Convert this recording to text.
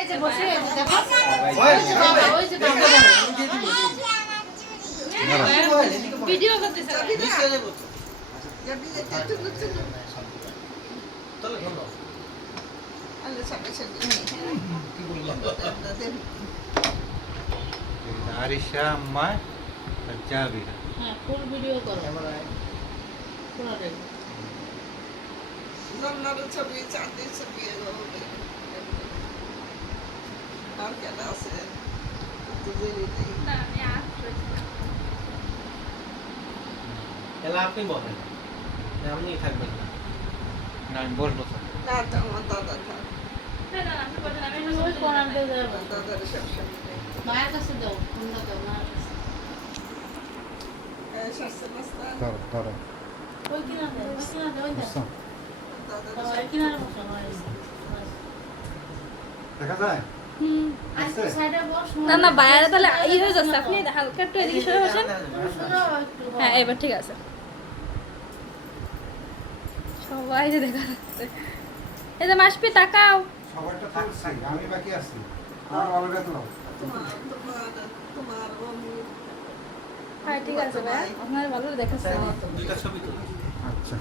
এই যে বসে দেখো ওই যে বাবা ভিডিও করতেছে আরিশা আম্মা আর জাবিরা হ্যাঁ ফুল ভিডিও করো পুরো রে নন্নার ছবি চাঁদের ছবি আর কেন আছে এলা আপনি বলেন আপনি থাকবেন না না আমি বসবো তো। না তো আমার দাদা থাক ওই কোরআনটা দাও দাদার সবসময় মায়ের কাছে দাও তোমরা দাও মায়ের কাছে স্বাস্থ্য নাস্তা ধরো ধরো ওই কিনা দাও ওই দাও দাদার ওই কিনা বসো দেখা যায় আজকে সাইডে বস না না বাইরে তাহলে ই হয়ে যাচ্ছে আপনি হালকা একটু এদিকে সরে বসেন হ্যাঁ এবার ঠিক আছে সবাই যে দেখা যাচ্ছে এই যে মাসপি তাকাও সবারটা থাকছে আমি বাকি আছি আমার অলরেডি তো তোমার বন্ধু হ্যাঁ ঠিক আছে ভাই আপনার ভালো দেখাচ্ছে দুইটা ছবি তো আচ্ছা